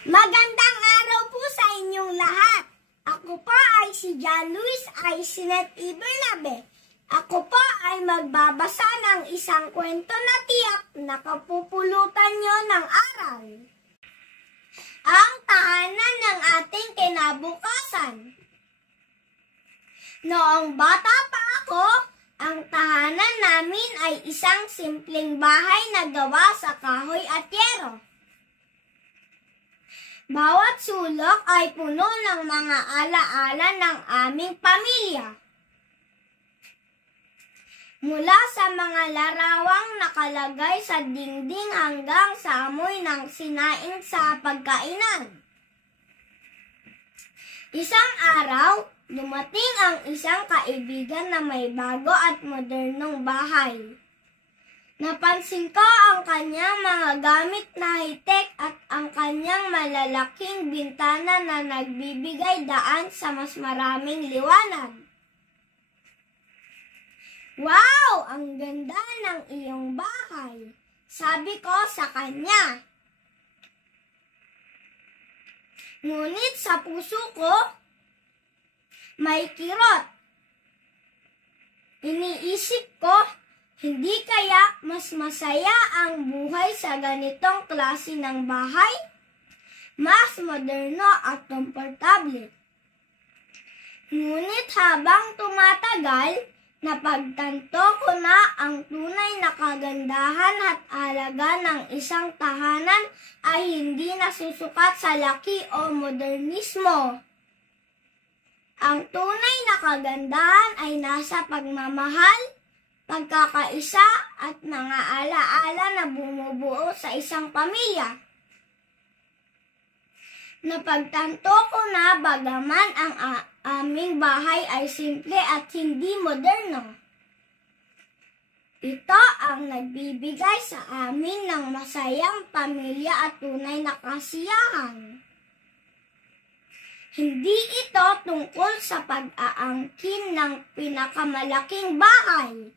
Magandang araw po sa inyong lahat. Ako po ay si John Luis Aisinet E. Bernabe. Ako po ay magbabasa ng isang kwento na tiyak na kapupulutan nyo ng aral. Ang tahanan ng ating kinabukasan. Noong bata pa ako, ang tahanan namin ay isang simpleng bahay na gawa sa kahoy at yero. Bawat sulok ay puno ng mga alaala ng aming pamilya. Mula sa mga larawang nakalagay sa dingding hanggang sa amoy ng sinaing sa pagkainan. Isang araw, dumating ang isang kaibigan na may bago at modernong bahay. Napansin ko ang kanyang mga gamit na high-tech at ang kanyang malalaking bintana na nagbibigay daan sa mas maraming liwanag. "Wow! Ang ganda ng iyong bahay," sabi ko sa kanya. Ngunit sa puso ko, may kirot. Iniisip ko, hindi kaya mas masaya ang buhay sa ganitong klase ng bahay? Mas moderno at komportable. Ngunit habang tumatagal, napagtanto ko na ang tunay na kagandahan at halaga ng isang tahanan ay hindi nasusukat sa laki o modernismo. Ang tunay na kagandahan ay nasa pagmamahal, pagkakaisa at mga alaala na bumubuo sa isang pamilya. Napagtanto ko na bagaman ang aming bahay ay simple at hindi moderno, ito ang nagbibigay sa amin ng masayang pamilya at tunay na kasiyahan. Hindi ito tungkol sa pag-aangkin ng pinakamalaking bahay,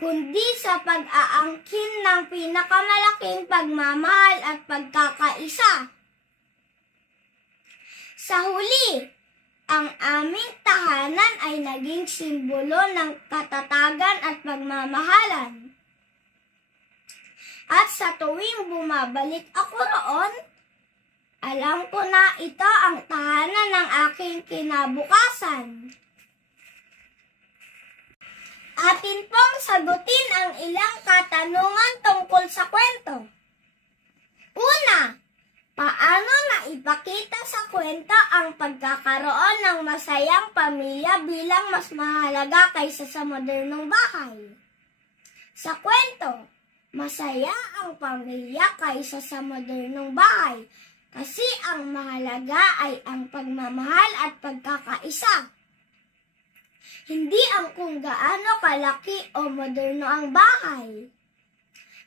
kundi sa pag-aangkin ng pinakamalaking pagmamahal at pagkakaisa. Sa huli, ang aming tahanan ay naging simbolo ng katatagan at pagmamahalan. At sa tuwing bumabalik ako roon, alam ko na ito ang tahanan ng aking kinabukasan. Atin pong sagutin ang ilang katanungan tungkol sa kwento. Una, paano naipakita sa kwento ang pagkakaroon ng masayang pamilya bilang mas mahalaga kaysa sa modernong bahay? Sa kwento, masaya ang pamilya kaysa sa modernong bahay kasi ang mahalaga ay ang pagmamahal at pagkakaisa. Hindi ang kung gaano kalaki o moderno ang bahay.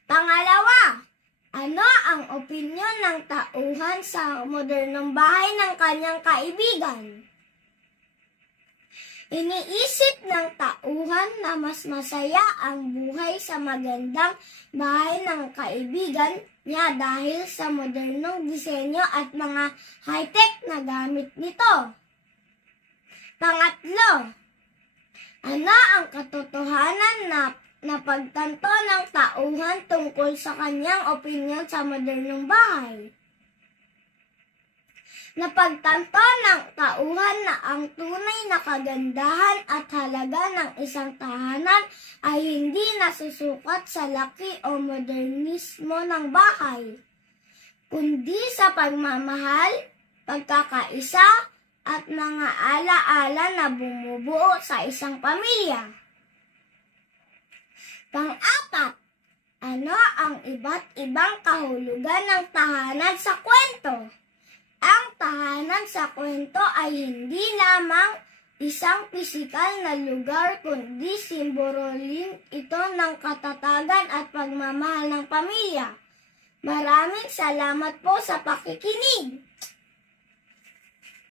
Pangalawa, ano ang opinyon ng tauhan sa modernong bahay ng kanyang kaibigan? Iniisip ng tauhan na mas masaya ang buhay sa magandang bahay ng kaibigan niya dahil sa modernong disenyo at mga high-tech na gamit nito. Pangatlo, ano ang katotohanan na napagtanto ng tauhan tungkol sa kanyang opinyon sa modernong bahay? Napagtanto ng tauhan na ang tunay na kagandahan at halaga ng isang tahanan ay hindi nasusukat sa laki o modernismo ng bahay, kundi sa pagmamahal, pagkakaisa, at mga alaala na bumubuo sa isang pamilya. Pang-apat, ano ang iba't ibang kahulugan ng tahanan sa kwento? Ang tahanan sa kwento ay hindi lamang isang pisikal na lugar kundi simbolo ito ng katatagan at pagmamahal ng pamilya. Maraming salamat po sa pakikinig.